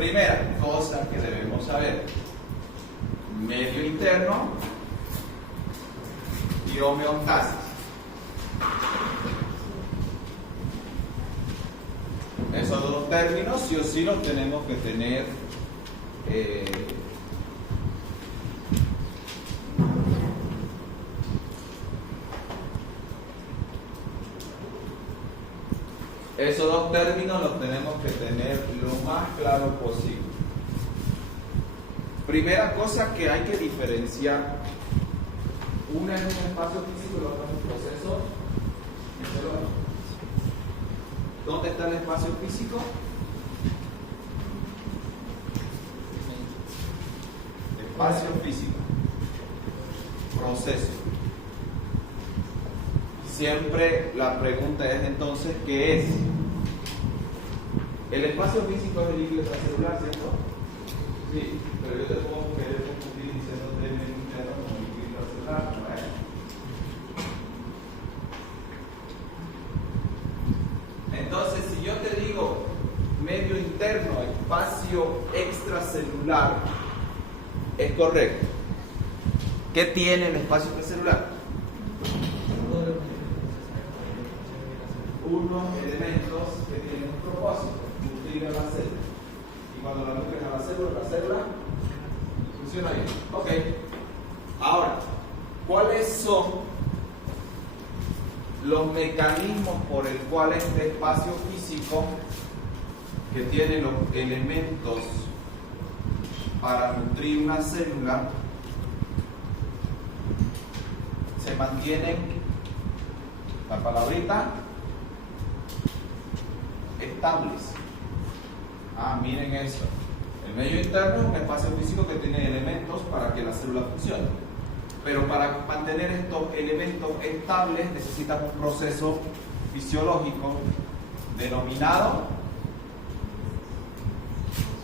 Primera cosa que debemos saber: medio interno y homeostasis. Esos dos términos sí o sí los tenemos que tener esos dos términos los tenemos que tener lo más claro posible. Primera cosa que hay que diferenciar: una es un espacio físico y la otra es un proceso. ¿Dónde está el espacio físico? Espacio físico. Proceso. Siempre la pregunta es entonces, ¿qué es? El espacio físico es el líquido extracelular, ¿cierto? Sí, pero yo te puedo querer confundir diciendo de medio interno como líquido extracelular, ¿no es? Entonces, si yo te digo medio interno, espacio extracelular, es correcto. ¿Qué tiene el espacio extracelular? Unos elementos que tienen un propósito: nutrir a la célula. Y cuando la nutres a la célula funciona bien. Ok. Ahora, ¿cuáles son los mecanismos por el cual este espacio físico, que tiene los elementos para nutrir una célula, se mantienen, la palabrita, estables? Miren eso. El medio interno es un espacio físico que tiene elementos para que la célula funcione. Pero para mantener estos elementos estables necesitan un proceso fisiológico denominado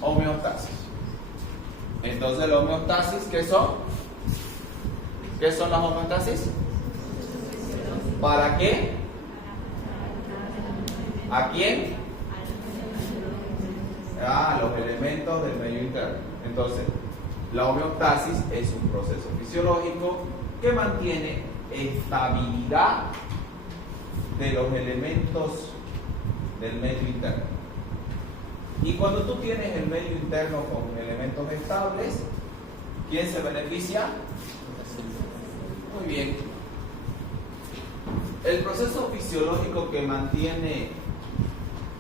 homeostasis. Entonces, la homeostasis, ¿qué son? ¿Qué son las homeostasis? ¿Para qué? ¿A quién? Los elementos del medio interno. Entonces, la homeostasis es un proceso fisiológico que mantiene estabilidad de los elementos del medio interno. Y cuando tú tienes el medio interno con elementos estables, ¿quién se beneficia? Muy bien. El proceso fisiológico que mantiene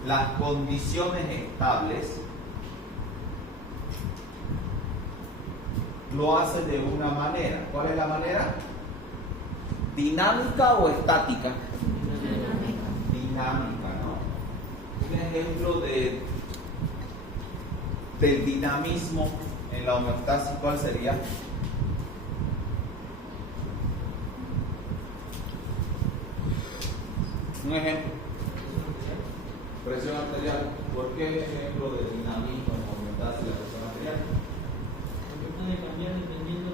las condiciones estables lo hace de una manera. ¿Cuál es la manera? ¿Dinámica o estática? Dinámica, ¿no? Un ejemplo del dinamismo en la homeostasis, ¿cuál sería? Un ejemplo. Presión arterial. ¿Por qué es ejemplo de dinamismo en la homeostasis de la presión arterial? Porque puede cambiar dependiendo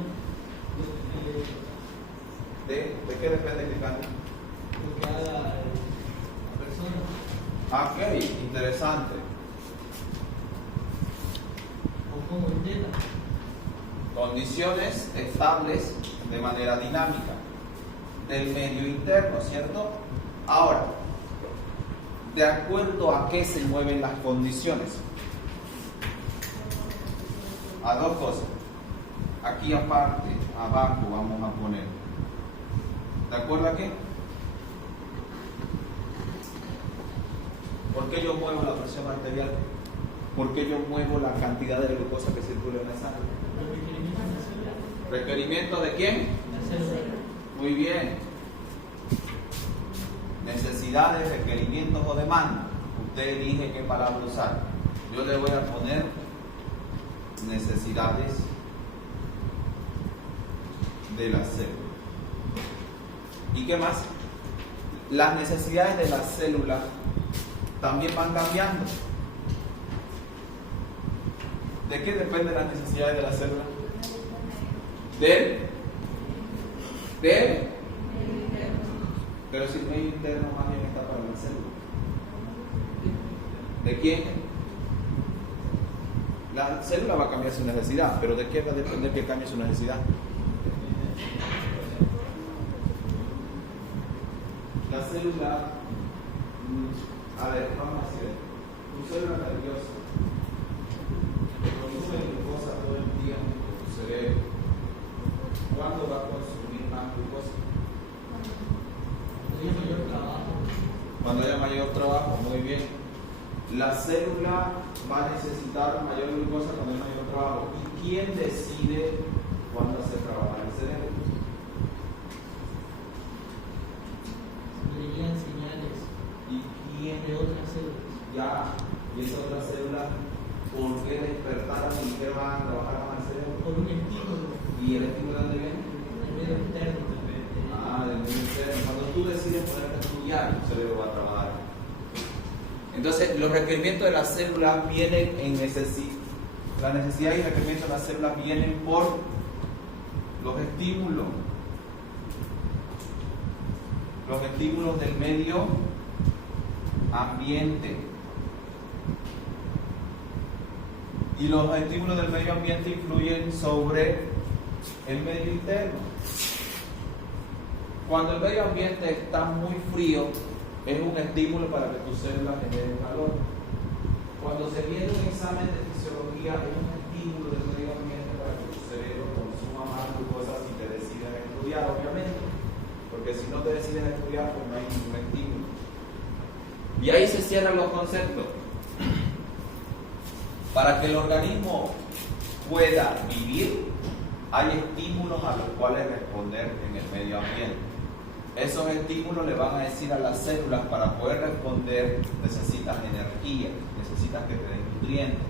¿De qué depende que cambie? de lo que haga la persona. Ok, interesante. O cómo entera. Condiciones estables de manera dinámica del medio interno, ¿cierto? Ahora, ¿de acuerdo a qué se mueven las condiciones? A dos cosas. Aquí aparte, abajo vamos a poner. ¿De acuerdo a qué? ¿Por qué yo muevo la presión arterial? ¿Por qué yo muevo la cantidad de glucosa que circula en la sangre? ¿Requerimiento de quién? Muy bien. Necesidades, requerimientos o demanda. Usted elige qué palabra usar. Yo le voy a poner necesidades de la célula. ¿Y qué más? Las necesidades de la célula también van cambiando. ¿De qué dependen las necesidades de la célula? Pero si el medio interno más bien está para la célula. ¿De quién? La célula va a cambiar su necesidad, pero ¿de qué va a depender que cambie su necesidad? La célula, a ver, vamos a decir, tu célula nerviosa consume glucosa todo el tiempo por tu cerebro. ¿Cuándo va a consumir más glucosa? Cuando haya mayor trabajo. Cuando haya mayor trabajo, muy bien. La célula va a necesitar mayor glucosa cuando haya mayor trabajo. ¿Y quién decide cuándo hacer trabajar el cerebro? Le llegan señales ¿Y quién de otras células. ya? ¿Y esas otras células por qué despertaron y qué van a trabajar más el cerebro? Por un estímulo ¿Y el estímulo de dónde viene? del medio interno también. Del medio interno. Cuando tú decides ponerte a estudiar, tu cerebro va a trabajar. Entonces, los requerimientos de las células vienen en necesidad. La necesidad y el requerimiento de las células vienen por los estímulos. Los estímulos del medio ambiente. Y los estímulos del medio ambiente influyen sobre el medio interno. Cuando el medio ambiente está muy frío, es un estímulo para que tus células generen calor. Cuando se viene un examen de fisiología, es un estímulo del medio ambiente para que tu cerebro consuma más glucosa si te deciden estudiar, obviamente. Porque si no te deciden estudiar, pues no hay ningún estímulo. Y ahí se cierran los conceptos. Para que el organismo pueda vivir, hay estímulos a los cuales responder en el medio ambiente. Esos estímulos le van a decir a las células, para poder responder necesitas energía, necesitas que te den nutrientes.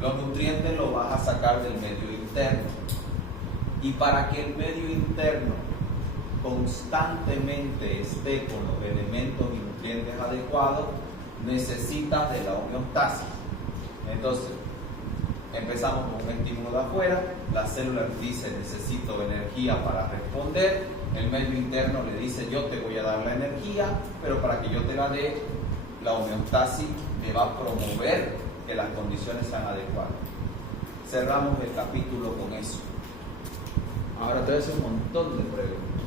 Los nutrientes los vas a sacar del medio interno. Y para que el medio interno constantemente esté con los elementos y nutrientes adecuados, necesitas de la homeostasis. Entonces, empezamos con un estímulo de afuera, la célula dice necesito energía para responder, el medio interno le dice yo te voy a dar la energía, pero para que yo te la dé, la homeostasis me va a promover que las condiciones sean adecuadas. Cerramos el capítulo con eso. Ahora te voy a hacer un montón de preguntas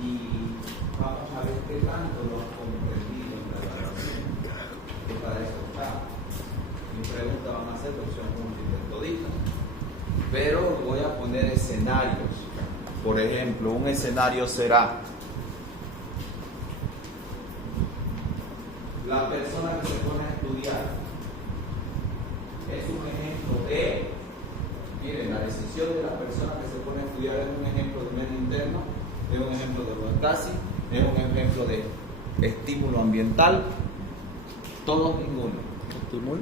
y vamos a ver qué tanto lo has comprendido en la evaluación, que para eso está. Mis preguntas van a ser de opción múltiple toditas, pero voy a poner escenarios. Por ejemplo, un escenario será la persona que se pone a estudiar. Es un ejemplo de, miren, la decisión de la persona que se pone a estudiar es un ejemplo de medio interno, es un ejemplo de homeostasis, es un ejemplo de estímulo ambiental, todos ninguno. ¿Estímulo?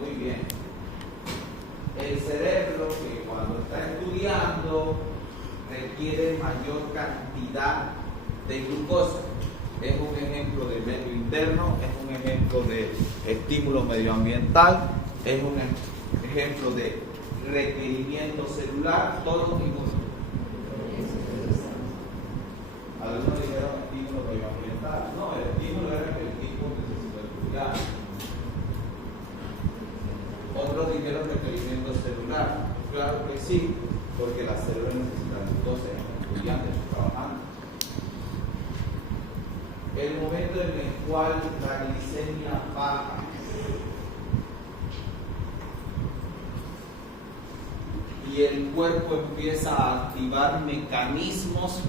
Muy bien. El cerebro, que cuando está estudiando requiere mayor cantidad de glucosa, es un ejemplo de medio interno, es un ejemplo de estímulo medioambiental, es un ejemplo de requerimiento celular, todos ninguno. Algunos dijeron estímulo medioambiental, no, el estímulo era el tipo que necesitó estudiar. Otros dijeron requerimiento celular. Claro que sí, porque las células necesitan glucosa en los estudiantes trabajando. El momento en el cual la glicemia baja y el cuerpo empieza a activar mecanismos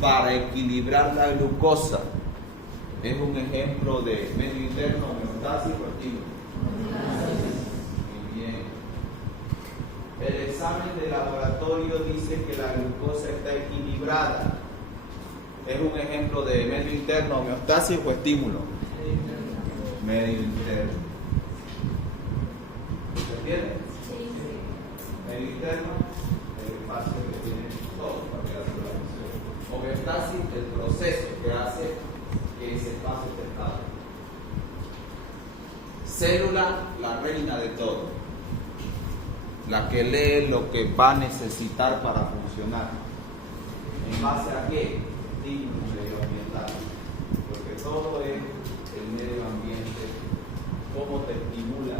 para equilibrar la glucosa, es un ejemplo de medio interno, homeostasis o estímulo. Muy bien. El examen de laboratorio dice que la glucosa está equilibrada. ¿Es un ejemplo de medio interno, homeostasis o estímulo? Medio interno. ¿Se entiende? Sí. Medio interno, el espacio que tiene todo para que la célula funcione. Homeostasis, el proceso que hace que ese espacio esté estable. Célula, la reina de todo. La que lee lo que va a necesitar para funcionar. ¿En base a qué? Estímulo medioambiental, porque todo es el medio ambiente, cómo te estimula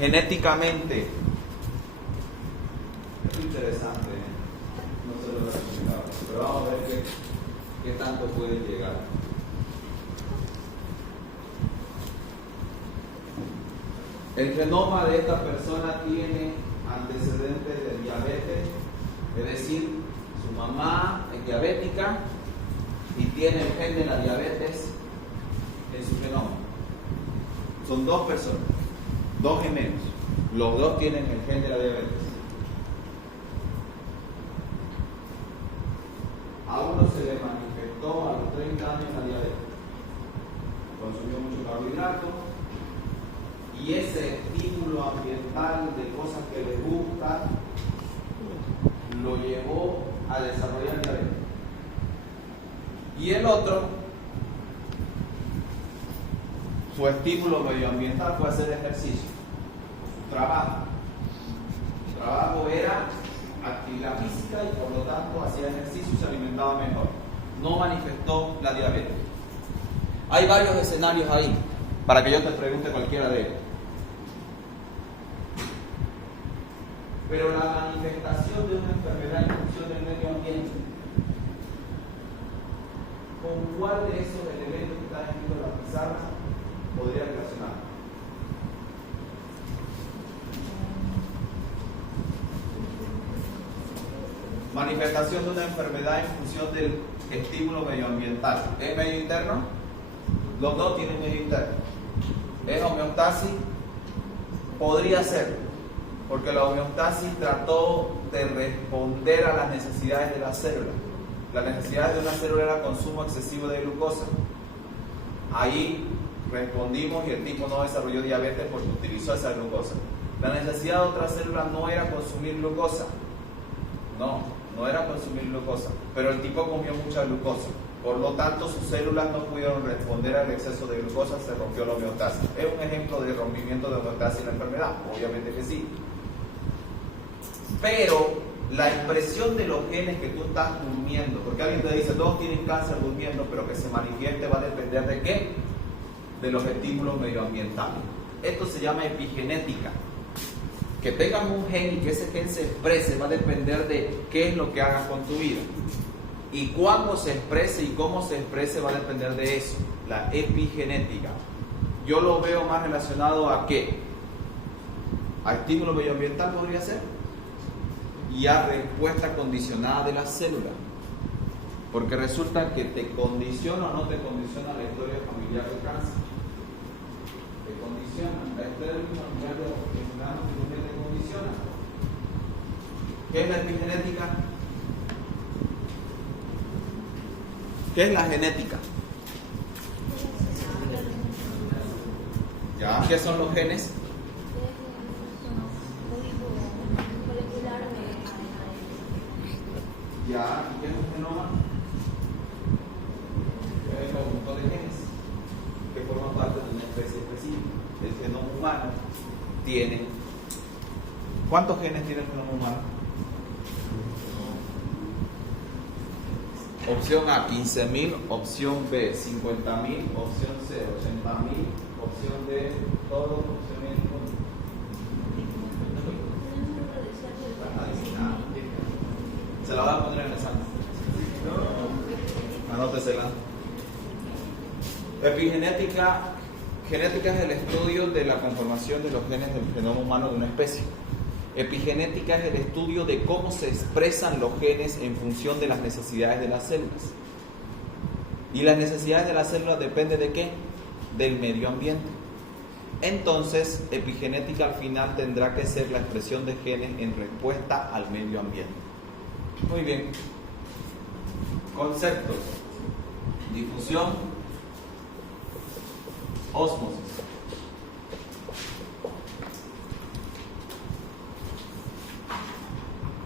genéticamente. Es interesante, no se lo he explicado, pero vamos a ver qué tanto puede llegar. El genoma de esta persona tiene antecedentes de diabetes, es decir, su mamá es diabética y tiene el gen de la diabetes en su genoma. Son dos personas, dos gemelos, los dos tienen el gen de la diabetes. A uno se le manifestó a los 30 años la diabetes, consumió mucho carbohidrato y ese estímulo ambiental de cosas que le gustan lo llevó a desarrollar diabetes. Y el otro, su estímulo medioambiental fue hacer ejercicio, su trabajo. Su trabajo era actividad física y por lo tanto hacía ejercicio y se alimentaba mejor. No manifestó la diabetes. Hay varios escenarios ahí para que yo te pregunte cualquiera de ellos. Pero la manifestación de una enfermedad en función del medio ambiente, ¿con cuál de esos elementos que están escritos en la pizarra podría relacionar? Manifestación de una enfermedad en función del estímulo medioambiental. ¿Es medio interno? Los dos tienen medio interno. ¿Es homeostasis? Podría ser, porque la homeostasis trató de responder a las necesidades de la célula. La necesidad de una célula era consumo excesivo de glucosa. Ahí respondimos y el tipo no desarrolló diabetes porque utilizó esa glucosa. La necesidad de otra célula no era consumir glucosa. No era consumir glucosa, pero el tipo comió mucha glucosa. Por lo tanto, sus células no pudieron responder al exceso de glucosa, se rompió la homeostasis. ¿Es un ejemplo de rompimiento de homeostasis en la enfermedad? Obviamente que sí. Pero la expresión de los genes que tú estás durmiendo, porque alguien te dice, todos tienen cáncer durmiendo, pero que se manifieste va a depender de ¿qué? De los estímulos medioambientales. Esto se llama epigenética. Que tengas un gen y que ese gen se exprese va a depender de qué es lo que hagas con tu vida. Y cuándo se exprese y cómo se exprese va a depender de eso, la epigenética. Yo lo veo más relacionado a ¿qué? A estímulo medioambiental podría ser y a respuesta condicionada de la célula. Porque resulta que te condiciona o no te condiciona la historia familiar del cáncer. Te condiciona. La historia familiar de los te condiciona. ¿Qué es la epigenética? ¿Qué es la genética? ¿Ya? ¿Qué son los genes? ¿Ya? ¿Y qué es un genoma? Es un conjunto de genes que forman parte de una especie específica. El genoma humano tiene... ¿Cuántos genes tiene el genoma humano? Opción A, 15.000, opción B, 50.000, opción C, 80.000, opción D, todo, opción E, se la voy a poner en el examen. Anótesela. Epigenética. Genética es el estudio de la conformación de los genes del genoma humano de una especie. Epigenética es el estudio de cómo se expresan los genes en función de las necesidades de las células. Y las necesidades de las células dependen de ¿qué? Del medio ambiente. Entonces, epigenética al final tendrá que ser la expresión de genes en respuesta al medio ambiente. Muy bien. Conceptos. Difusión. Ósmosis.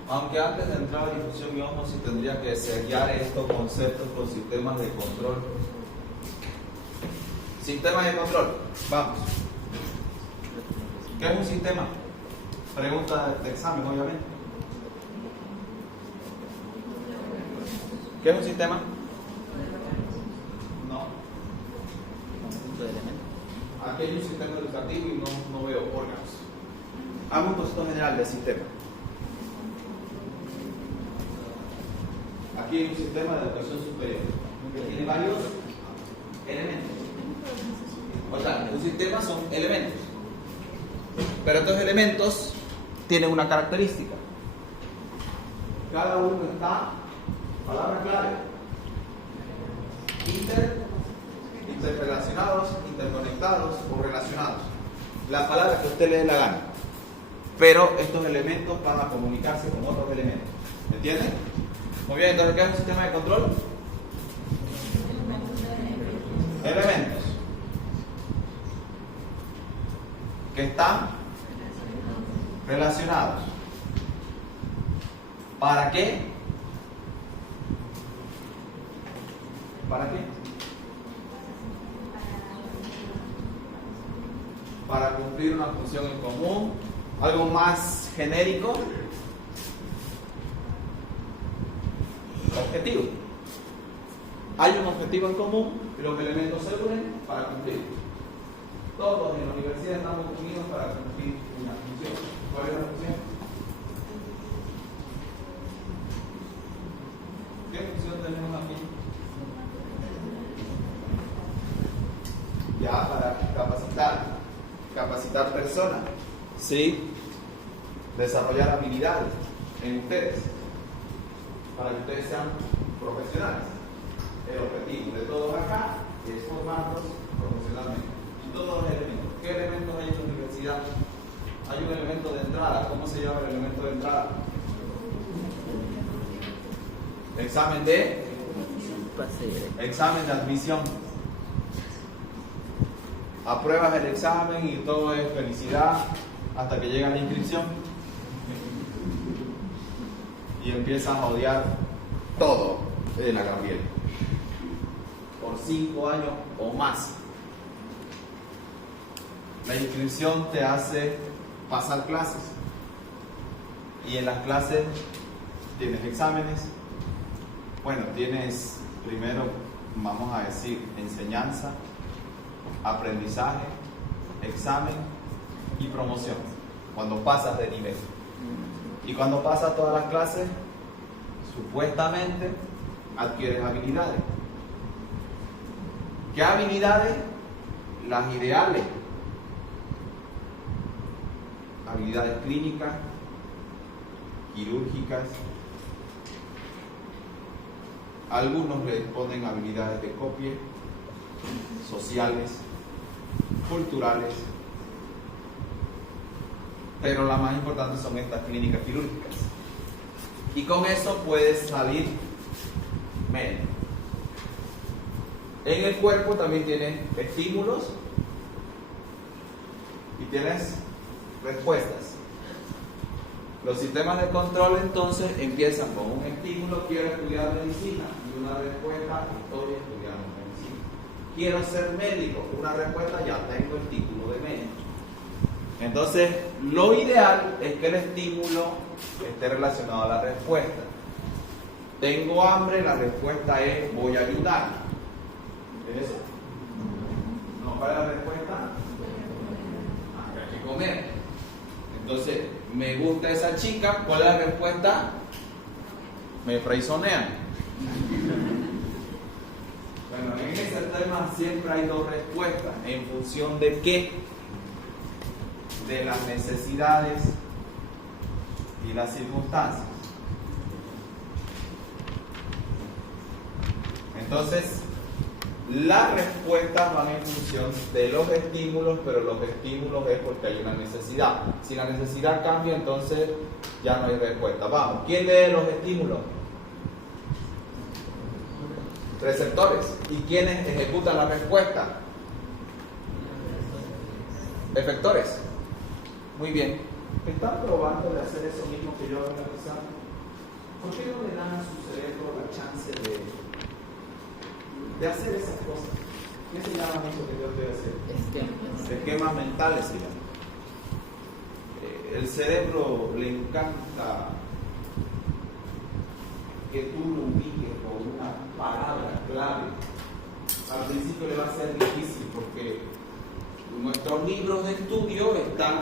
Aunque antes de entrar a difusión y ósmosis tendría que sellar estos conceptos con sistemas de control. Sistemas de control. Vamos. ¿Qué es un sistema? Pregunta de examen, obviamente. ¿Qué es un sistema? No. Aquí hay un sistema educativo y no veo órganos. Hago un concepto general del sistema. Aquí hay un sistema de educación superior que tiene varios elementos. O sea, un sistema son elementos. Pero estos elementos tienen una característica. Cada uno está, palabra clave, interrelacionados, interconectados o relacionados. La palabra que usted le dé la gana. Pero estos elementos van a comunicarse con otros elementos. ¿Me entienden? Muy bien, entonces, ¿qué es un sistema de control? Elementos que están relacionados. ¿Para qué? ¿Para qué? Para cumplir una función en común. Algo más genérico. Objetivo. Hay un objetivo en común y los elementos se unen para cumplir. Todos en la universidad estamos unidos para cumplir una función. ¿Cuál es la función? ¿Qué función tenemos aquí? Ya para capacitar personas, ¿sí? Desarrollar habilidades en ustedes, para que ustedes sean profesionales. El objetivo de todos acá es formarlos profesionalmente. Y todos los elementos. ¿Qué elementos hay en la universidad? Hay un elemento de entrada. ¿Cómo se llama el elemento de entrada? Examen de admisión. Apruebas el examen y todo es felicidad hasta que llega la inscripción y empiezas a odiar todo de la Gabriela por 5 años o más. La inscripción te hace pasar clases y en las clases tienes exámenes. Bueno, tienes primero, vamos a decir, enseñanza, aprendizaje, examen y promoción, cuando pasas de nivel. Y cuando pasas todas las clases, supuestamente adquieres habilidades. ¿Qué habilidades? Las ideales. Habilidades clínicas, quirúrgicas. Algunos le ponen habilidades de copia, sociales, culturales, pero las más importantes son estas clínicas quirúrgicas. Y con eso puedes salir médico. En el cuerpo también tienes estímulos y tienes respuestas. Los sistemas de control entonces empiezan con un estímulo: quiero estudiar medicina, y una respuesta: estoy estudiando medicina. Quiero ser médico, una respuesta: ya tengo el título de médico. Entonces, lo ideal es que el estímulo esté relacionado a la respuesta. Tengo hambre, la respuesta es: voy a ayudar. ¿Es eso? No, ¿cuál es la respuesta? Hay que comer. Entonces, me gusta esa chica, ¿cuál es la respuesta? Me traicionean. Bueno, en ese tema siempre hay dos respuestas. ¿En función de qué? De las necesidades y las circunstancias. Entonces, las respuestas van en función de los estímulos, pero los estímulos es porque hay una necesidad. Si la necesidad cambia, entonces ya no hay respuesta. Vamos, ¿quién lee los estímulos? Receptores. ¿Y quiénes ejecutan la respuesta? Efectores. Muy bien. ¿Están probando de hacer eso mismo que yo hago en la examen? ¿Por qué no le dan a su cerebro la chance de hacer esas cosas? ¿Qué se llama eso que yo estoy haciendo? Esquemas mentales se llama. El cerebro le encanta que tú lo ubiques por una palabra clave. Al principio le va a ser difícil porque nuestros libros de estudio están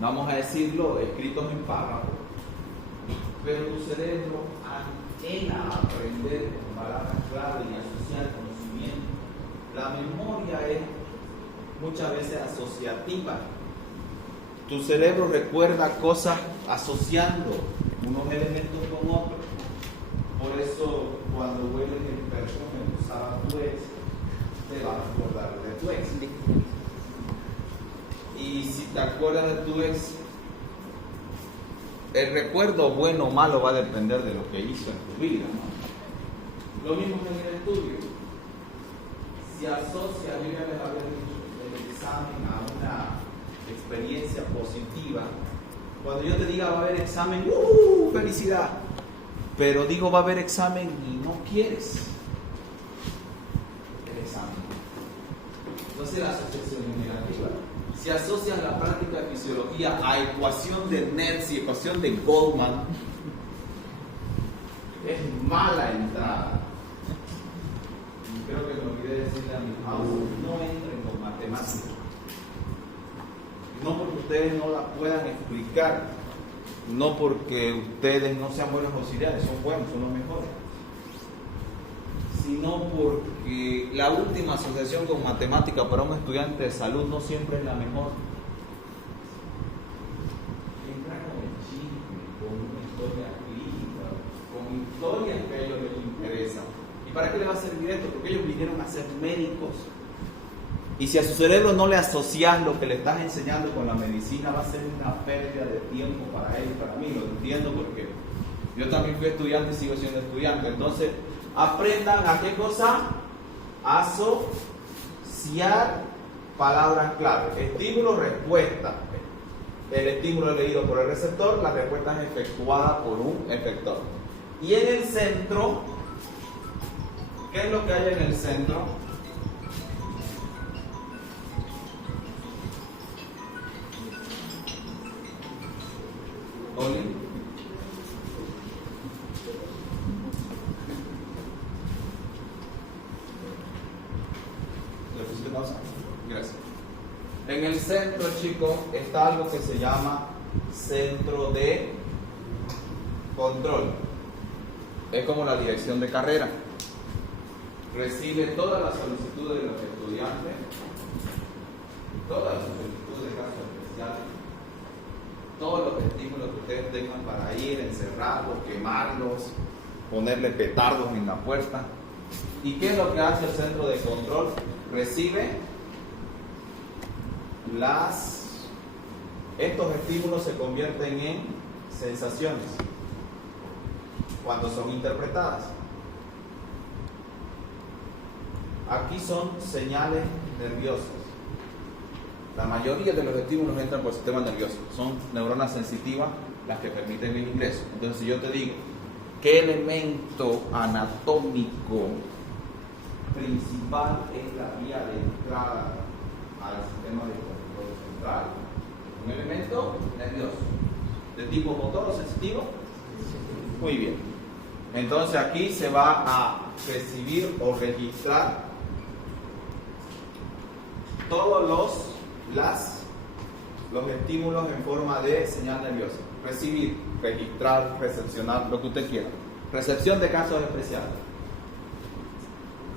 vamos a decirlo, escritos en párrafos, pero tu cerebro anhela aprender con palabras clave y asociar conocimiento. La memoria es muchas veces asociativa. Tu cerebro recuerda cosas asociando unos elementos con otros. Por eso cuando hueles el perfume que usaba tu ex, te vas a acordar de tu ex. Y si te acuerdas de tu ex, el recuerdo bueno o malo va a depender de lo que hizo en tu vida, ¿no? Lo mismo que en el estudio. Si asocia, yo ya les había dicho, el examen a una experiencia positiva, cuando yo te diga va a haber examen, felicidad, pero digo va a haber examen y no quieres el examen, entonces la asociación es negativa. Si asocias la práctica de fisiología a ecuación de Nernst y ecuación de Goldman, es mala entrada. Y creo que me olvidé decirle a mi house, no entren con matemáticas. No porque ustedes no la puedan explicar, no porque ustedes no sean buenos auxiliares, son buenos, son los mejores, sino porque la última asociación con matemática para un estudiante de salud no siempre es la mejor. Entra con el chisme, con una historia clínica, con historias que a ellos les interesan. ¿Y para qué les va a servir esto? Porque ellos vinieron a ser médicos. Y si a su cerebro no le asocias lo que le estás enseñando con la medicina, va a ser una pérdida de tiempo para él y para mí. Lo entiendo porque yo también fui estudiante y sigo siendo estudiante. Entonces, aprendan a qué cosa, asociar palabras clave. Estímulo, respuesta. El estímulo es leído por el receptor, la respuesta es efectuada por un efector. Y en el centro, ¿qué es lo que hay en el centro? Oli. ¿Le pusiste pausa? Gracias. En el centro, chicos, está algo que se llama centro de control. Es como la dirección de carrera. Recibe todas las solicitudes de los estudiantes, todas las solicitudes de casos especiales, todos los estímulos que ustedes tengan para ir, encerrarlos, quemarlos, ponerle petardos en la puerta. ¿Y qué es lo que hace el centro de control? Recibe estos estímulos se convierten en sensaciones cuando son interpretadas. Aquí son señales nerviosas. La mayoría de los estímulos entran por el sistema nervioso. Son neuronas sensitivas las que permiten el ingreso. Entonces, si yo te digo, ¿qué elemento anatómico principal es la vía de entrada al sistema de control central? Un elemento nervioso. ¿De tipo motor o sensitivo? Muy bien. Entonces aquí se va a recibir o registrar todos los estímulos en forma de señal nerviosa. Recibir, registrar, recepcionar, lo que usted quiera. Recepción de casos especiales.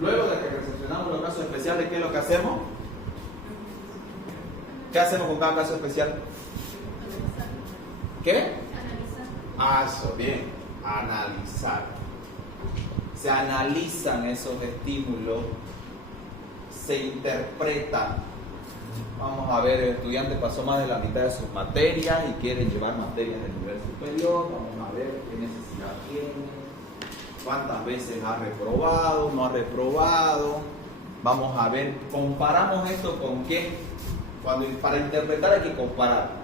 Luego de que recepcionamos los casos especiales, ¿qué es lo que hacemos? ¿Qué hacemos con cada caso especial? ¿Qué? Analizar. Eso, bien. Analizar. Se analizan esos estímulos, se interpretan. Vamos a ver, el estudiante pasó más de la mitad de sus materias y quiere llevar materias del nivel superior. Vamos a ver qué necesidad tiene, cuántas veces ha reprobado, no ha reprobado. Vamos a ver, comparamos esto con qué. Para interpretar hay que comparar.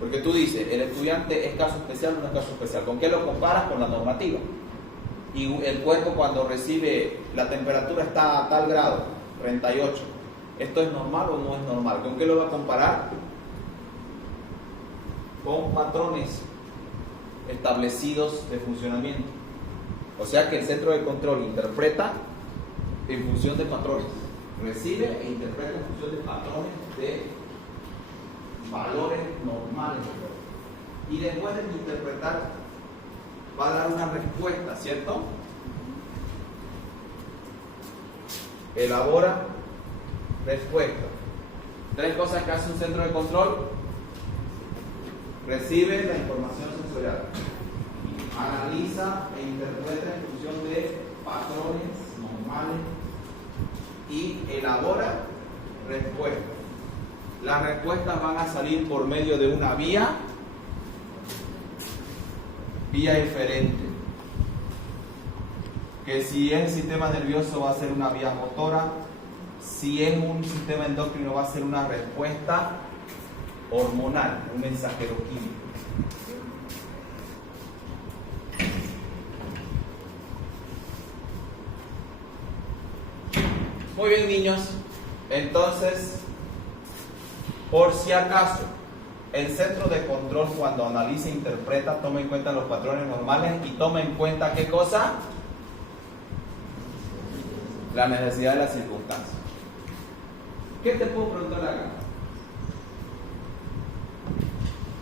Porque tú dices, el estudiante es caso especial o no es caso especial. ¿Con qué lo comparas? Con la normativa. Y el cuerpo cuando recibe, la temperatura está a tal grado, 38. ¿Esto es normal o no es normal? ¿Con qué lo va a comparar? Con patrones establecidos de funcionamiento. O sea que el centro de control interpreta en función de patrones. Recibe e interpreta en función de patrones de valores normales. Y después de interpretar, va a dar una respuesta, ¿cierto? Elabora respuesta. Tres cosas que hace un centro de control: recibe la información sensorial, analiza e interpreta en función de patrones normales y elabora respuestas. Las respuestas van a salir por medio de una vía eferente, que si es el sistema nervioso va a ser una vía motora, si es un sistema endocrino va a ser una respuesta hormonal, un mensajero químico. Muy bien, niños. Entonces, por si acaso, el centro de control, cuando analiza e interpreta, toma en cuenta los patrones normales y toma en cuenta ¿qué cosa? La necesidad de las circunstancias. ¿Qué te puedo preguntar acá?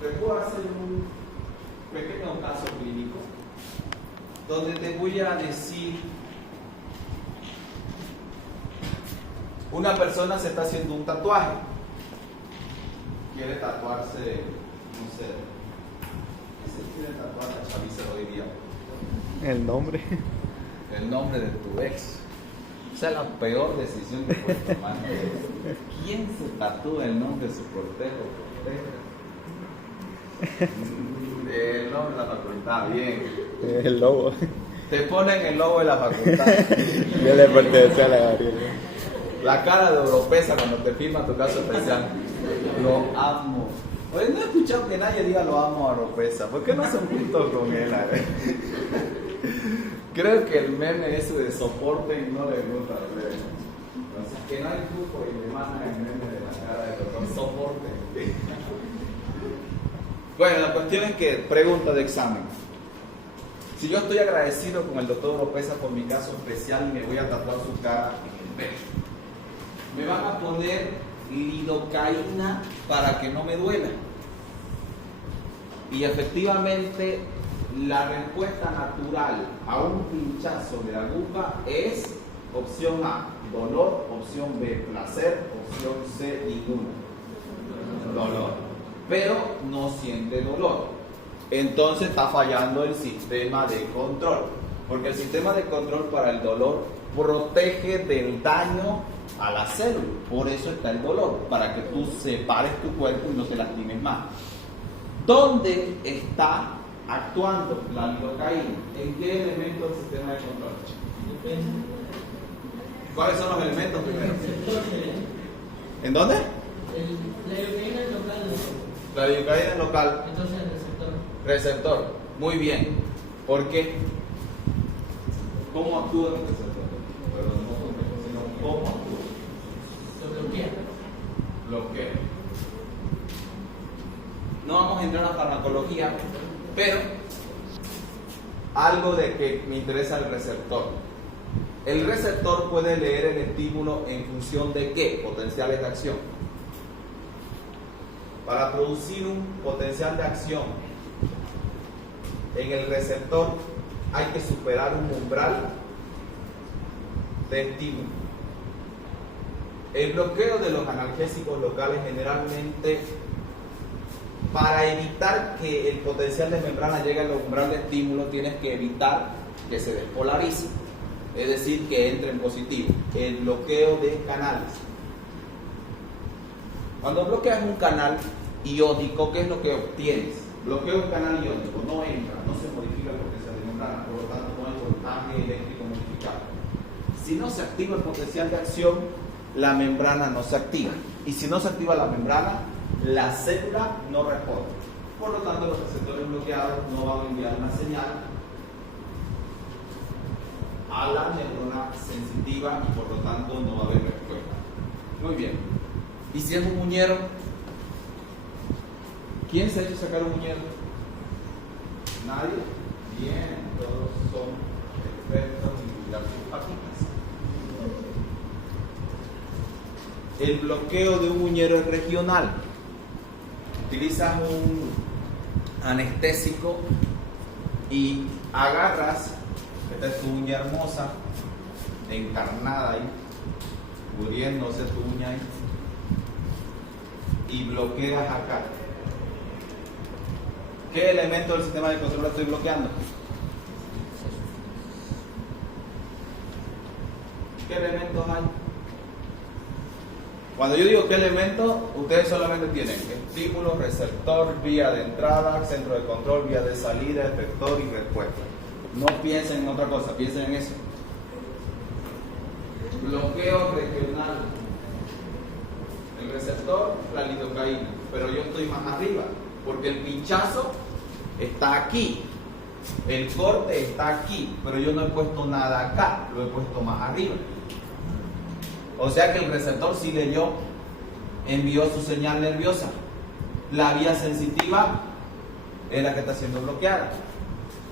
Te puedo hacer un pequeño caso clínico donde te voy a decir: una persona se está haciendo un tatuaje, quiere tatuarse, no sé, ¿qué se quiere tatuar la chaviza hoy día? El nombre. El nombre de tu ex. O sea, la peor decisión que puedes tomar. ¿Quién se tatúa el nombre de su cortejo? El nombre de la facultad, bien. El lobo. Te ponen el logo de la facultad. Yo le pertenece a la Gabriela. La cara de Oropesa cuando te firma tu caso especial. Lo amo. Oye, no he escuchado que nadie diga lo amo a Oropesa. ¿Por qué no se juntos con él? Creo que el meme ese de soporte y no le gusta. O sea, que no hay grupo y le mandan el meme de la cara de doctor soporte. Bueno, la cuestión es que, pregunta de examen: si yo estoy agradecido con el doctor Oropesa por mi caso especial y me voy a tatuar su cara en el pecho, me van a poner lidocaína para que no me duela. Y efectivamente, la respuesta natural a un pinchazo de aguja es opción A, dolor; opción B, placer; opción C, ninguna. Dolor. Pero no siente dolor. Entonces está fallando el sistema de control. Porque el sistema de control para el dolor protege del daño a la célula. Por eso está el dolor, para que tú separes tu cuerpo y no te lastimes más. ¿Dónde está actuando la lidocaína? ¿En qué elemento del sistema de control? ¿Cuáles son los elementos primero? ¿En dónde? La lidocaína es local. La lidocaína es local. Entonces el receptor. Receptor. Muy bien. ¿Por qué? ¿Cómo actúa el receptor? Perdón, no, sino cómo actúa. Lo bloquea. Bloquea. No vamos a entrar a farmacología, pero algo de que me interesa el receptor. El receptor puede leer el estímulo en función de ¿qué? Potenciales de acción. Para producir un potencial de acción en el receptor hay que superar un umbral de estímulo. El bloqueo de los analgésicos locales generalmente, para evitar que el potencial de membrana llegue al umbral de estímulo, tienes que evitar que se despolarice, es decir, que entre en positivo. El bloqueo de canales. Cuando bloqueas un canal iónico, ¿qué es lo que obtienes? Bloqueo del canal iónico, no entra, no se modifica el potencial de membrana, por lo tanto no hay voltaje eléctrico modificado. Si no se activa el potencial de acción, la membrana no se activa. Y si no se activa la membrana, la célula no responde. Por lo tanto, los receptores bloqueados no van a enviar una señal a la neurona sensitiva y por lo tanto no va a haber respuesta. Muy bien. ¿Y si es un muñero? ¿Quién se ha hecho sacar un muñero? ¿Nadie? Bien, todos son expertos en cuidar sus patitas. El bloqueo de un muñero es regional. utilizas un anestésico y agarras, esta es tu uña hermosa, encarnada ahí, muriéndose tu uña ahí, y bloqueas acá. ¿Qué elemento del sistema de control estoy bloqueando? ¿Qué elementos hay? Cuando yo digo qué elementos, ustedes solamente tienen estímulo, receptor, vía de entrada, centro de control, vía de salida, efector y respuesta. No piensen en otra cosa, piensen en eso. Bloqueo regional. El receptor, la lidocaína, pero yo estoy más arriba, porque el pinchazo está aquí, el corte está aquí, pero yo no he puesto nada acá, lo he puesto más arriba. O sea que el receptor sí leyó, envió su señal nerviosa. La vía sensitiva es la que está siendo bloqueada.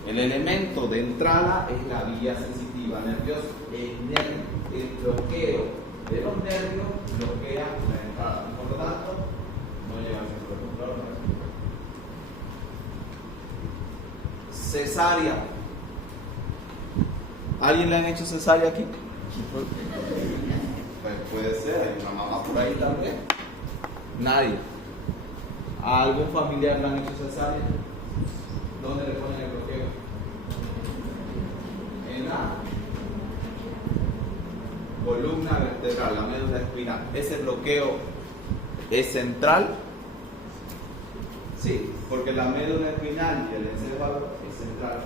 El elemento de entrada es la vía sensitiva nerviosa. El bloqueo de los nervios bloquea la entrada. Por lo tanto, no lleva el centro de control. Cesárea. ¿Alguien le han hecho cesárea aquí? Pues puede ser, hay una mamá por ahí también. Nadie. ¿A algún familiar le han hecho cesárea? ¿Dónde le ponen el bloqueo? En la columna vertebral, la médula espinal. ¿Ese bloqueo es central? Sí, porque la médula espinal y el encéfalo es central.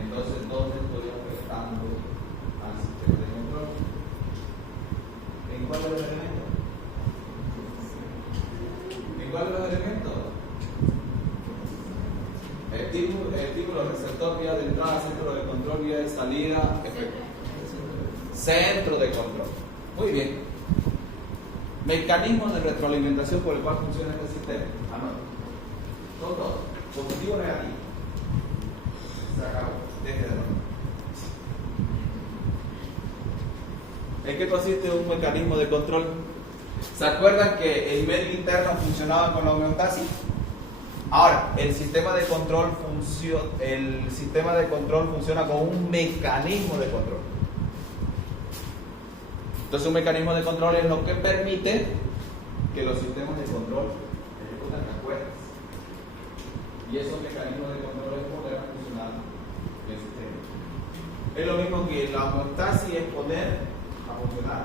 Entonces, ¿dónde estoy afectando al sistema de control? ¿En cuál de los elementos? ¿En cuál de los elementos? Estímulo, receptor, vía de entrada, centro de control, vía de salida, efecto. Centro de control. Muy bien. Mecanismos de retroalimentación por el cual funciona este sistema. Son todos. Positivo o negativo. Se acabó. Deje de hablar. ¿En qué consiste un mecanismo de control? ¿Se acuerdan que el medio interno funcionaba con la homeostasis? Ahora, el sistema de control funciona con un mecanismo de control. Entonces, un mecanismo de control es lo que permite que los sistemas de control ejecutan respuestas. Y esos mecanismos de control es poner a funcionar el sistema. Es lo mismo que la homeostasis es poner a funcionar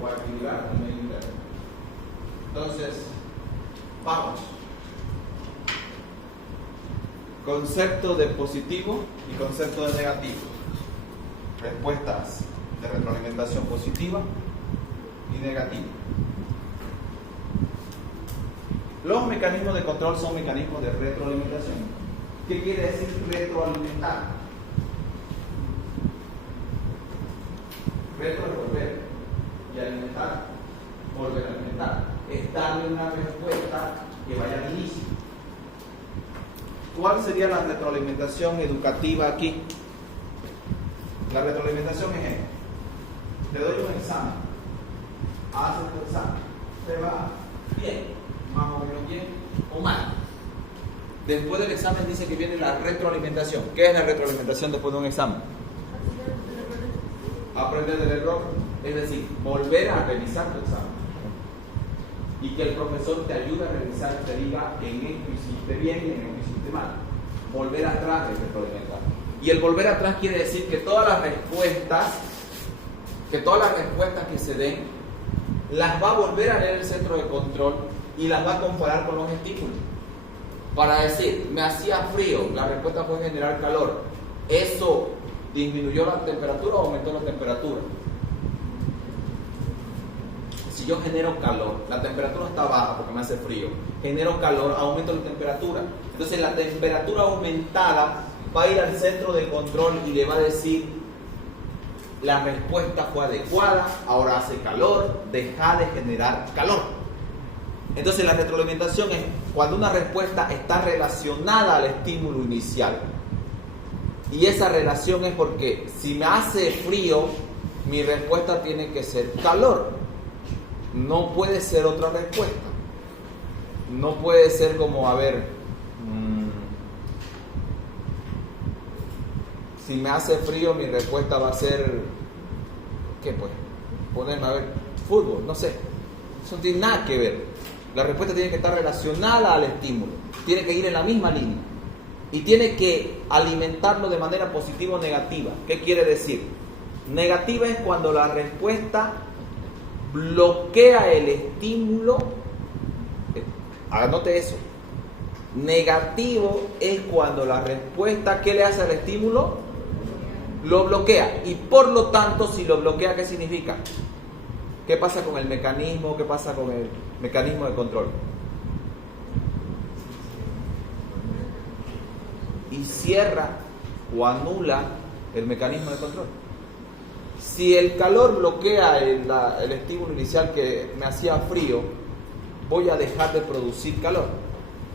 o a equilibrar el medio interno. Entonces, vamos. Concepto de positivo y concepto de negativo. Respuestas de retroalimentación positiva y negativa. Los mecanismos de control son mecanismos de retroalimentación. ¿Qué quiere decir retroalimentar? Retro es volver y alimentar, volver a alimentar. Es darle una respuesta que vaya al inicio. ¿Cuál sería la retroalimentación educativa aquí? La retroalimentación es esta. Te doy un examen. Haces tu examen. Te va bien, más o menos bien o mal. Después del examen dice que viene la retroalimentación. ¿Qué es la retroalimentación después de un examen? Aprender del error. Es decir, volver a revisar tu examen. Y que el profesor te ayude a revisar y te diga en esto hiciste bien y en esto hiciste mal. Volver atrás es retroalimentar. Y el volver atrás quiere decir que todas las respuestas que se den, las va a volver a leer el centro de control y las va a comparar con los estímulos. Para decir, me hacía frío, la respuesta fue generar calor. ¿Eso disminuyó la temperatura o aumentó la temperatura? Si yo genero calor, la temperatura está baja porque me hace frío, genero calor, aumento la temperatura. Entonces la temperatura aumentada va a ir al centro de control y le va a decir, la respuesta fue adecuada, ahora hace calor, deja de generar calor. Entonces la retroalimentación es cuando una respuesta está relacionada al estímulo inicial. Y esa relación es porque si me hace frío, mi respuesta tiene que ser calor. No puede ser otra respuesta. No puede ser como, a ver, si me hace frío, mi respuesta va a ser, ¿qué pues? Ponerme a ver fútbol, no sé. Eso no tiene nada que ver. La respuesta tiene que estar relacionada al estímulo. Tiene que ir en la misma línea. Y tiene que alimentarlo de manera positiva o negativa. ¿Qué quiere decir? Negativa es cuando la respuesta bloquea el estímulo. Anote eso. Negativo es cuando la respuesta, ¿qué le hace al estímulo? Lo bloquea. Y por lo tanto, si lo bloquea, ¿qué significa? ¿Qué pasa con el mecanismo? ¿Qué pasa con el mecanismo de control? Y cierra o anula el mecanismo de control. Si el calor bloquea el estímulo inicial que me hacía frío, voy a dejar de producir calor.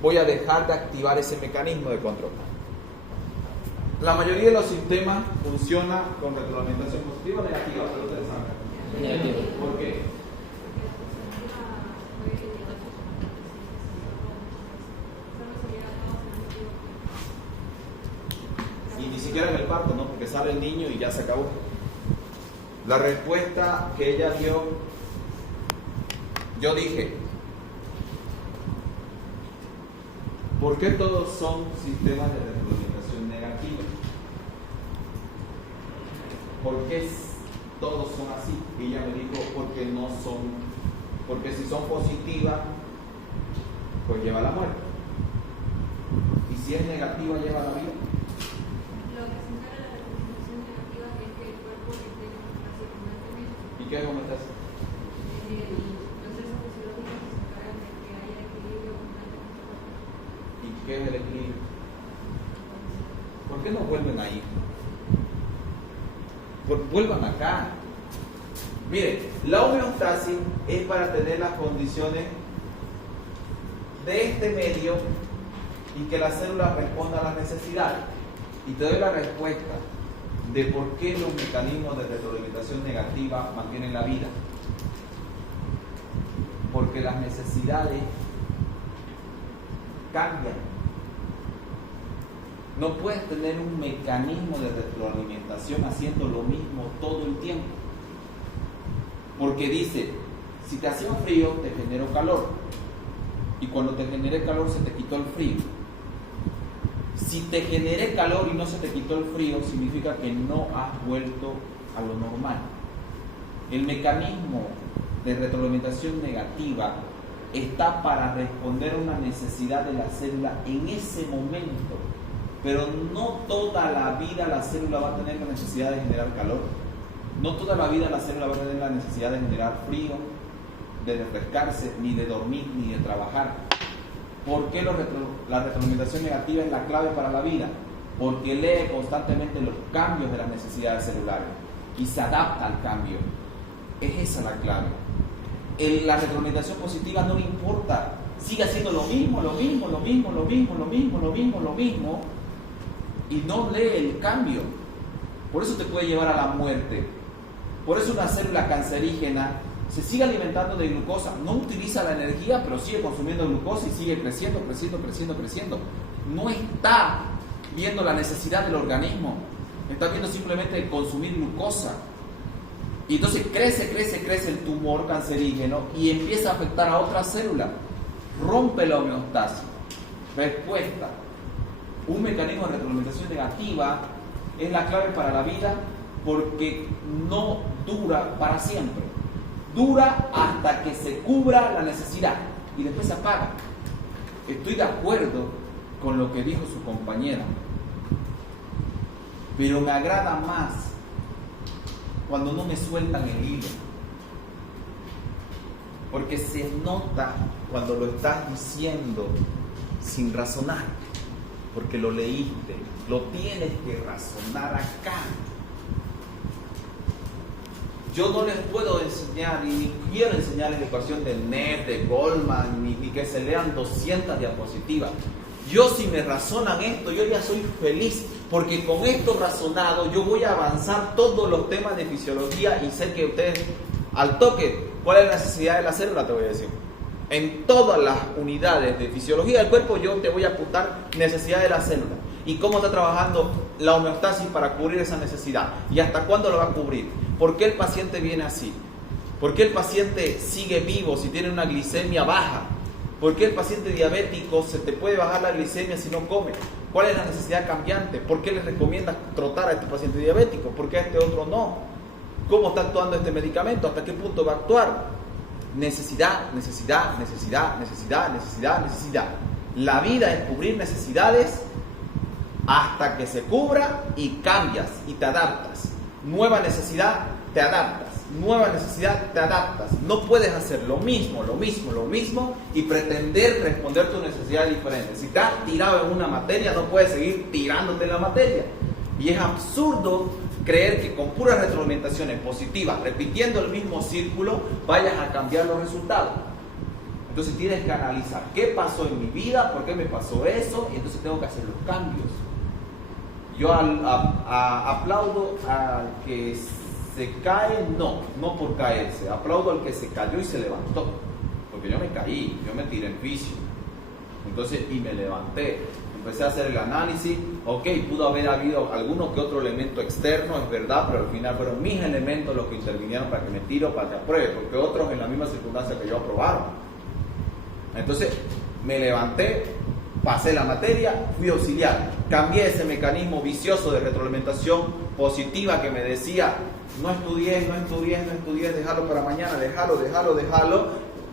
Voy a dejar de activar ese mecanismo de control. La mayoría de los sistemas funciona con retroalimentación positiva o negativa, pero ustedes saben. Negativo. ¿Por qué? Y ni siquiera en el parto, ¿no? Porque sale el niño y ya se acabó. La respuesta que ella dio, yo dije, ¿por qué todos son sistemas de retroalimentación negativa? ¿Por qué todos son así? Y ella me dijo, porque no son, porque si son positivas, pues lleva a la muerte. Y si es negativa, lleva a la vida. Lo que se encarga de la representación negativa es que el cuerpo esté en homeostasis constantemente. ¿Y qué es homeostasis? Los procesos fisiológicos que se encargan de que haya equilibrio constante en nuestro cuerpo. ¿Y qué es el equilibrio? ¿Por qué no vuelven ahí? Vuelvan acá. Miren, la homeostasis es para tener las condiciones de este medio y que la célula responda a las necesidades. Y te doy la respuesta de por qué los mecanismos de retroalimentación negativa mantienen la vida. Porque las necesidades cambian. No puedes tener un mecanismo de retroalimentación haciendo lo mismo todo el tiempo. Porque dice, si te hacía frío, te generó calor. Y cuando te generé calor, se te quitó el frío. Si te generé calor y no se te quitó el frío, significa que no has vuelto a lo normal. El mecanismo de retroalimentación negativa está para responder a una necesidad de la célula en ese momento. Pero no toda la vida la célula va a tener la necesidad de generar calor. No toda la vida la célula va a tener la necesidad de generar frío, de refrescarse, ni de dormir, ni de trabajar. ¿Por qué la retroalimentación negativa es la clave para la vida? Porque lee constantemente los cambios de las necesidades celulares y se adapta al cambio. Es esa la clave. La retroalimentación positiva no le importa. Sigue haciendo lo mismo, y no lee el cambio. Por eso te puede llevar a la muerte. Por eso una célula cancerígena se sigue alimentando de glucosa, no utiliza la energía, pero sigue consumiendo glucosa y sigue creciendo. No está viendo la necesidad del organismo, está viendo simplemente consumir glucosa. Y entonces crece el tumor cancerígeno y empieza a afectar a otras células. Rompe la homeostasis. Respuesta. Un mecanismo de retroalimentación negativa es la clave para la vida porque no dura para siempre. Dura hasta que se cubra la necesidad y después se apaga. Estoy de acuerdo con lo que dijo su compañera, pero me agrada más cuando no me sueltan el hilo, porque se nota cuando lo estás diciendo sin razonar, porque lo leíste, lo tienes que razonar acá. Yo no les puedo enseñar, y ni quiero enseñarles la ecuación del NET, de Goldman, ni que se lean 200 diapositivas. Yo, si me razonan esto, yo ya soy feliz, porque con esto razonado yo voy a avanzar todos los temas de fisiología y sé que ustedes, al toque, ¿cuál es la necesidad de la célula? Te voy a decir. En todas las unidades de fisiología del cuerpo yo te voy a apuntar necesidad de la célula y cómo está trabajando la homeostasis para cubrir esa necesidad y hasta cuándo lo va a cubrir. ¿Por qué el paciente viene así? ¿Por qué el paciente sigue vivo si tiene una glicemia baja? ¿Por qué el paciente diabético se te puede bajar la glicemia si no come? ¿Cuál es la necesidad cambiante? ¿Por qué le recomiendas trotar a este paciente diabético? ¿Por qué a este otro no? ¿Cómo está actuando este medicamento? ¿Hasta qué punto va a actuar? Necesidad, necesidad, necesidad, necesidad, necesidad, necesidad. La vida es cubrir necesidades hasta que se cubra y cambias y te adaptas. Nueva necesidad, te adaptas. Nueva necesidad, te adaptas. No puedes hacer lo mismo y pretender responder tus necesidades diferentes. Si te has tirado en una materia, no puedes seguir tirándote en la materia. Y es absurdo creer que con puras retroalimentaciones positivas, repitiendo el mismo círculo, vayas a cambiar los resultados. Entonces tienes que analizar qué pasó en mi vida, por qué me pasó eso, y entonces tengo que hacer los cambios. Yo aplaudo al que se cae, no por caerse, aplaudo al que se cayó y se levantó, porque yo me caí, yo me tiré en fisio, entonces y me levanté, empecé a hacer el análisis, ok, pudo haber habido alguno que otro elemento externo, es verdad, pero al final fueron mis elementos los que intervinieron para que me tiro, para que apruebe, porque otros en la misma circunstancia que yo aprobaron. Entonces me levanté, pasé la materia, fui auxiliar, cambié ese mecanismo vicioso de retroalimentación positiva que me decía no estudié, déjalo para mañana, déjalo,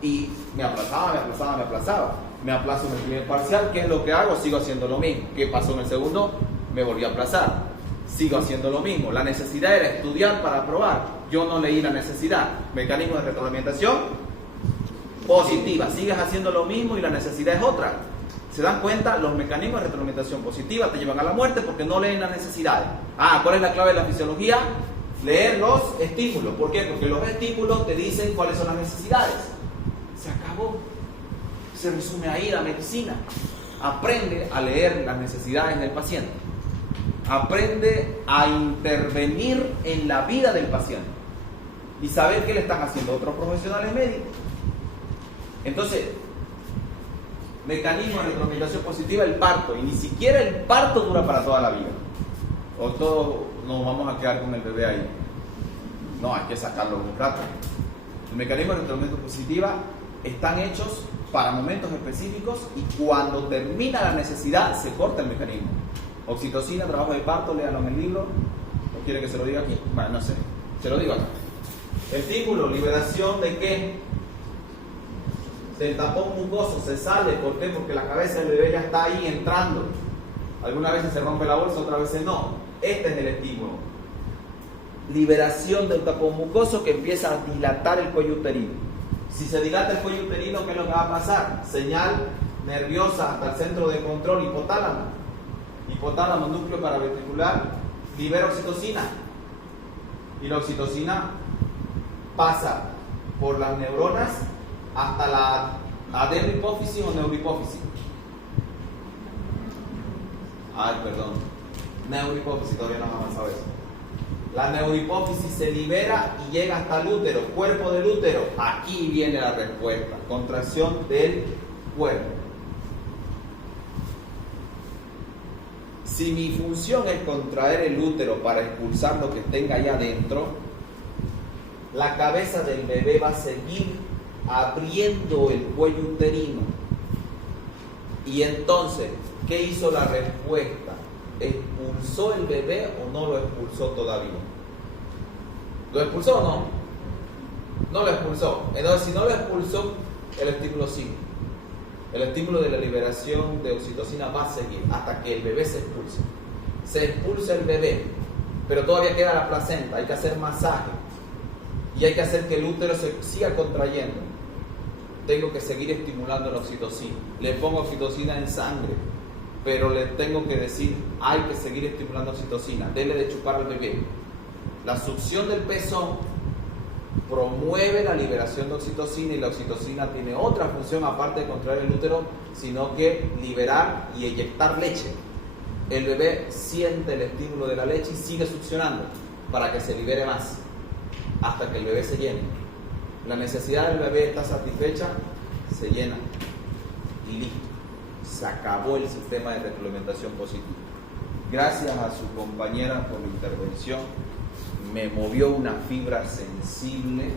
y me aplazaba. Me aplazo en el primer parcial, ¿qué es lo que hago? Sigo haciendo lo mismo. ¿Qué pasó en el segundo? Me volví a aplazar. Sigo haciendo lo mismo. La necesidad era estudiar para aprobar. Yo no leí la necesidad. Mecanismo de retroalimentación positiva. Sigues haciendo lo mismo y la necesidad es otra. ¿Se dan cuenta? Los mecanismos de retroalimentación positiva te llevan a la muerte porque no leen las necesidades. ¿Cuál es la clave de la fisiología? Leer los estímulos. ¿Por qué? Porque los estímulos te dicen cuáles son las necesidades. Se acabó. Se resume ahí la medicina. Aprende a leer las necesidades del paciente. Aprende a intervenir en la vida del paciente y saber qué le están haciendo otros profesionales médicos. Entonces, mecanismo de retroalimentación positiva, el parto, y ni siquiera el parto dura para toda la vida. O todos nos vamos a quedar con el bebé ahí. No, hay que sacarlo un rato. El mecanismo de retroalimentación positiva están hechos para momentos específicos y cuando termina la necesidad se corta el mecanismo. Oxitocina, trabajo de parto, léanlo en el libro. ¿O quiere que se lo diga aquí? Bueno, no sé, se lo digo acá. Estímulo, liberación de qué? Del tapón mucoso, se sale. ¿Por qué? Porque la cabeza del bebé ya está ahí entrando. Algunas veces se rompe la bolsa, otras veces no. Este es el estímulo. Liberación del tapón mucoso que empieza a dilatar el cuello uterino. Si se dilata el cuello uterino, ¿qué es lo que va a pasar? Señal nerviosa hasta el centro de control, hipotálamo. Hipotálamo, núcleo paraventricular, libera oxitocina. Y la oxitocina pasa por las neuronas hasta la adenohipófisis o neurohipófisis. Neurohipófisis, todavía no hemos avanzado eso. La neurohipófisis se libera y llega hasta el útero, cuerpo del útero. Aquí viene la respuesta, contracción del cuerpo. Si mi función es contraer el útero para expulsar lo que tenga allá adentro, la cabeza del bebé va a seguir abriendo el cuello uterino. Y entonces, ¿qué hizo la respuesta? ¿Expulsó el bebé o no lo expulsó todavía? ¿Lo expulsó o no? No lo expulsó. Entonces, si no lo expulsó, el estímulo sigue. El estímulo de la liberación de oxitocina va a seguir hasta que el bebé se expulse. Se expulsa el bebé, pero todavía queda la placenta. Hay que hacer masaje y hay que hacer que el útero se siga contrayendo. Tengo que seguir estimulando la oxitocina. Le pongo oxitocina en sangre, pero le tengo que decir, hay que seguir estimulando oxitocina, dele de chupar al bebé. La succión del pezón promueve la liberación de oxitocina y la oxitocina tiene otra función aparte de contraer el útero, sino que liberar y eyectar leche. El bebé siente el estímulo de la leche y sigue succionando para que se libere más, hasta que el bebé se llene. La necesidad del bebé está satisfecha, se llena y listo. Se acabó el sistema de retroalimentación positiva. Gracias a su compañera por la intervención, me movió una fibra sensible.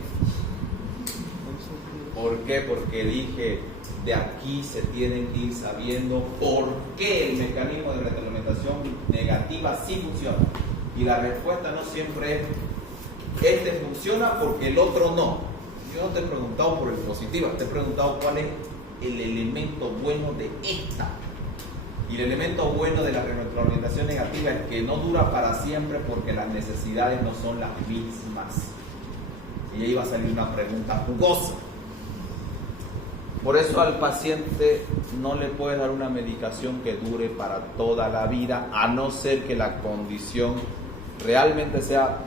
¿Por qué? Porque dije, de aquí se tienen que ir sabiendo por qué el mecanismo de retroalimentación negativa sí funciona. Y la respuesta no siempre es, este funciona porque el otro no. Yo no te he preguntado por el positivo, te he preguntado cuál es el elemento bueno de esta. Y el elemento bueno de la retroalimentación negativa es que no dura para siempre porque las necesidades no son las mismas. Y ahí va a salir una pregunta jugosa. Por eso al paciente no le puedes dar una medicación que dure para toda la vida, a no ser que la condición realmente sea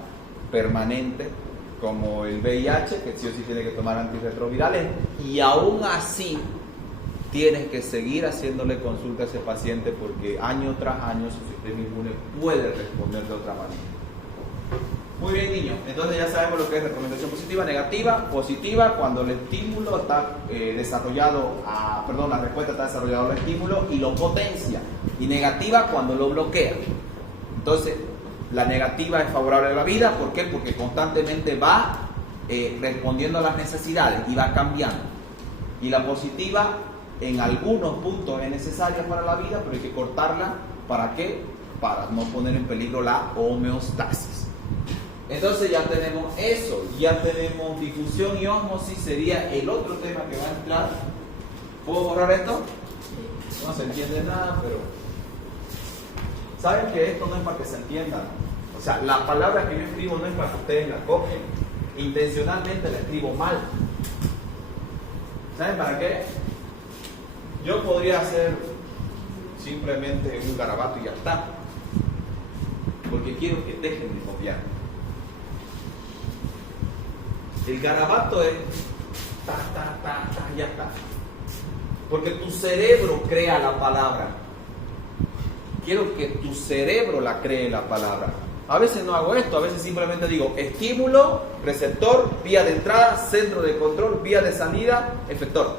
permanente, como el VIH, que sí o sí tiene que tomar antirretrovirales, y aún así tienes que seguir haciéndole consulta a ese paciente porque año tras año su sistema inmune puede responder de otra manera. Muy bien, niños, entonces ya sabemos lo que es recomendación positiva, negativa. Positiva cuando el estímulo está la respuesta está desarrollada al estímulo y lo potencia. Y negativa cuando lo bloquea. Entonces, la negativa es favorable a la vida, ¿por qué? Porque constantemente va respondiendo a las necesidades y va cambiando. Y la positiva en algunos puntos es necesaria para la vida, pero hay que cortarla. ¿Para qué? Para no poner en peligro la homeostasis. Entonces ya tenemos eso, ya tenemos difusión y ósmosis, sería el otro tema que va a entrar. ¿Puedo borrar esto? No se entiende nada, pero saben que esto no es para que se entiendan. O sea, la palabra que yo escribo no es para que ustedes la copien. Intencionalmente la escribo mal. ¿Saben para qué? Yo podría hacer simplemente un garabato y ya está. Porque quiero que dejen de copiar. El garabato es ya está. Porque tu cerebro crea la palabra. Quiero que tu cerebro la cree la palabra. A veces no hago esto, a veces simplemente digo estímulo, receptor, vía de entrada, centro de control, vía de salida, efector.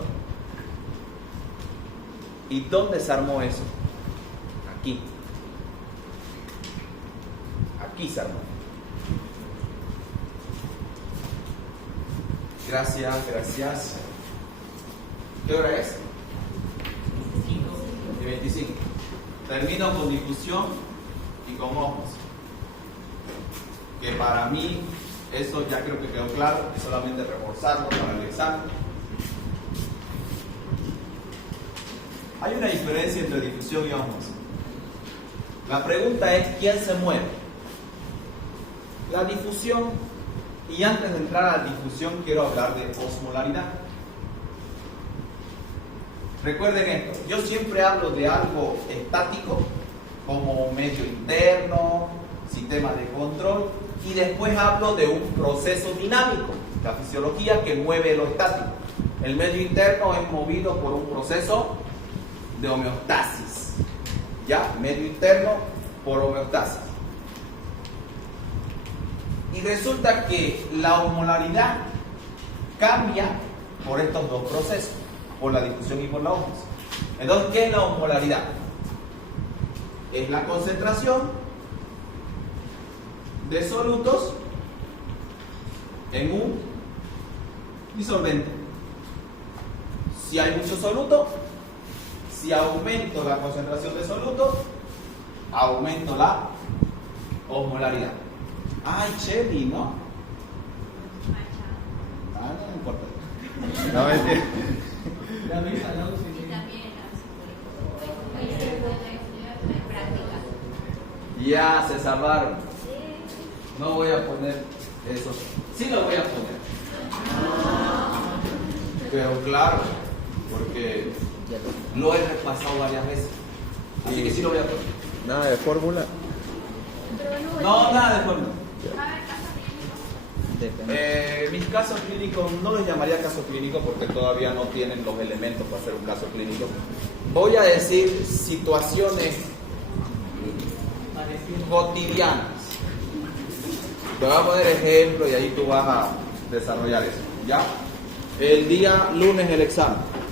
¿Y dónde se armó eso? Aquí. Aquí se armó. Gracias. ¿Qué hora es? 25. Termino con difusión y con ósmosis. Que para mí, eso ya creo que quedó claro, es solamente reforzarlo para el examen. Hay una diferencia entre difusión y ósmosis. La pregunta es, ¿quién se mueve? La difusión, y antes de entrar a la difusión quiero hablar de osmolaridad. Recuerden esto, yo siempre hablo de algo estático, como medio interno, sistema de control, y después hablo de un proceso dinámico, la fisiología que mueve lo estático. El medio interno es movido por un proceso de homeostasis, ¿ya? Medio interno por homeostasis. Y resulta que la osmolaridad cambia por estos dos procesos, por la difusión y por la ósmosis. Entonces, ¿qué es la osmolaridad? Es la concentración de solutos en un disolvente. Si hay mucho soluto, si aumento la concentración de soluto, aumento la osmolaridad. Ay, Chevy, ¿no? Ah, no importa. No, mentira. La misa, ¿no? Y Sí. también en práctica. Ya se salvaron. No voy a poner eso. Sí lo voy a poner. Pero claro, porque lo he repasado varias veces. Así que sí lo voy a poner. Nada de fórmula. No, nada de forma. A ver, caso clínico. Mis casos clínicos no los llamaría casos clínicos porque todavía no tienen los elementos para hacer un caso clínico. Voy a decir situaciones cotidianas. Te voy a poner ejemplo y ahí tú vas a desarrollar eso. ¿Ya? El día lunes el examen.